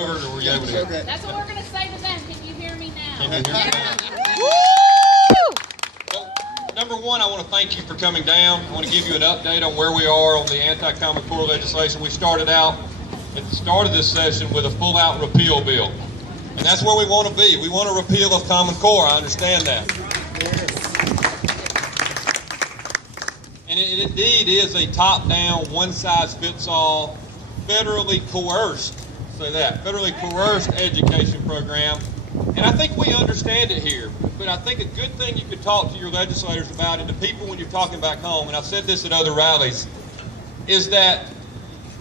Or were you able to hear? That's what we're going to say to them. Can you hear me now? Can you hear me now? Well, number one, I want to thank you for coming down. I want to give you an update on where we are on the anti-Common Core legislation. We started out at the start of this session with a full-out repeal bill. And that's where we want to be. We want a repeal of Common Core. I understand that. And it indeed is a top-down, one-size-fits-all, federally coerced, federally coerced education program. And I think we understand it here. But I think a good thing you could talk to your legislators about and to people when you're talking back home, and I've said this at other rallies, is that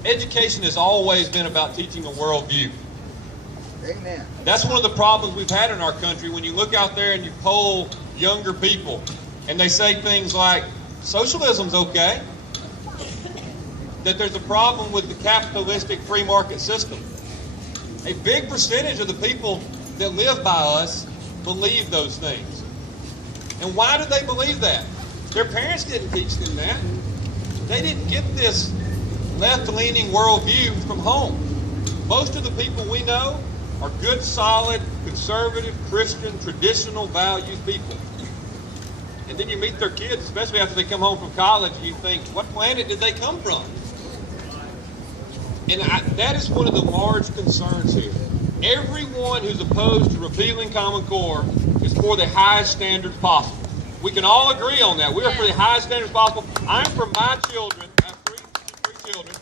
education has always been about teaching a worldview. Amen. That's one of the problems we've had in our country. When you look out there and you poll younger people, and they say things like, socialism's okay, that there's a problem with the capitalistic free market system. A big percentage of the people that live by us believe those things. And why do they believe that? Their parents didn't teach them that. They didn't get this left-leaning worldview from home. Most of the people we know are good, solid, conservative, Christian, traditional values people. And then you meet their kids, especially after they come home from college, and you think, what planet did they come from? And that is one of the large concerns here. Everyone who's opposed to repealing Common Core is for the highest standards possible. We can all agree on that. We are for the highest standards possible. I'm for my children. I have three children.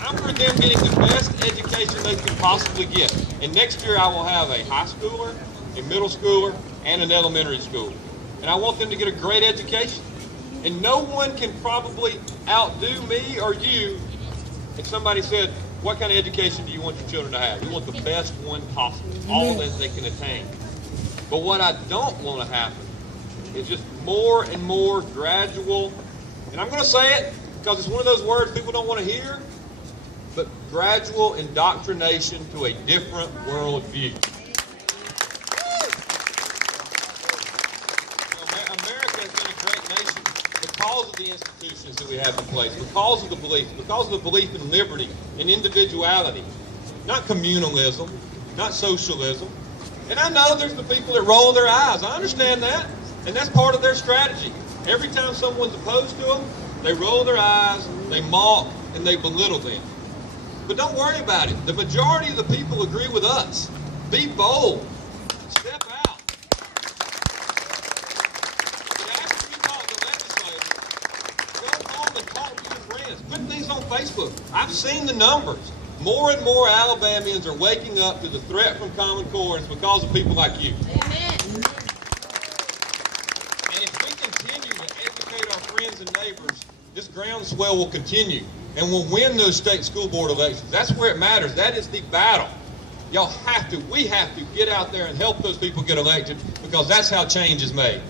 I'm for them getting the best education they can possibly get. And next year I will have a high schooler, a middle schooler, and an elementary school. And I want them to get a great education. And no one can probably outdo me or you if somebody said, what kind of education do you want your children to have? We want the best one possible, all that they can attain. But what I don't want to happen is just more and more gradual, and I'm going to say it because it's one of those words people don't want to hear, but gradual indoctrination to a different worldview. America has been a great nation because of the institutions that we have in place, because of the belief in liberty and individuality, not communalism, not socialism. And I know there's the people that roll their eyes. I understand that, and that's part of their strategy. Every time someone's opposed to them, they roll their eyes, they mock, and they belittle them. But don't worry about it. The majority of the people agree with us. Be bold. Step out. But after you talk to legislators, go home and talk to your friends. Put things on Facebook. I've seen the numbers. More and more Alabamians are waking up to the threat from Common Core, and it's because of people like you. Amen. And if we continue to educate our friends and neighbors, this groundswell will continue. And we'll win those state school board elections. That's where it matters. That is the battle. Y'all have to, we have to get out there and help those people get elected, because that's how change is made.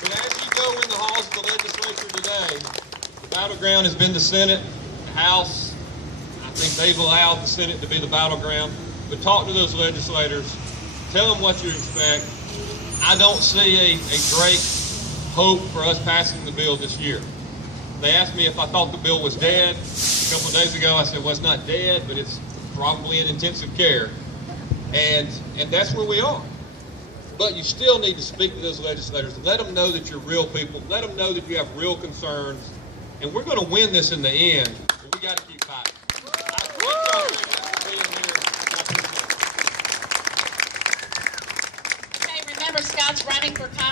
But as you go in the halls of the legislature today, the battleground has been the Senate, the House. I think they've allowed the Senate to be the battleground. But talk to those legislators. Tell them what you expect. I don't see a great hope for us passing the bill this year. They asked me if I thought the bill was dead. A couple of days ago I said, well, it's not dead, but it's probably in intensive care. And that's where we are. But you still need to speak to those legislators. Let them know that you're real people. Let them know that you have real concerns. And we're going to win this in the end, but we got to keep fighting. I thank y'all very much for being here. I appreciate it. Okay, remember Scott's running for Congress.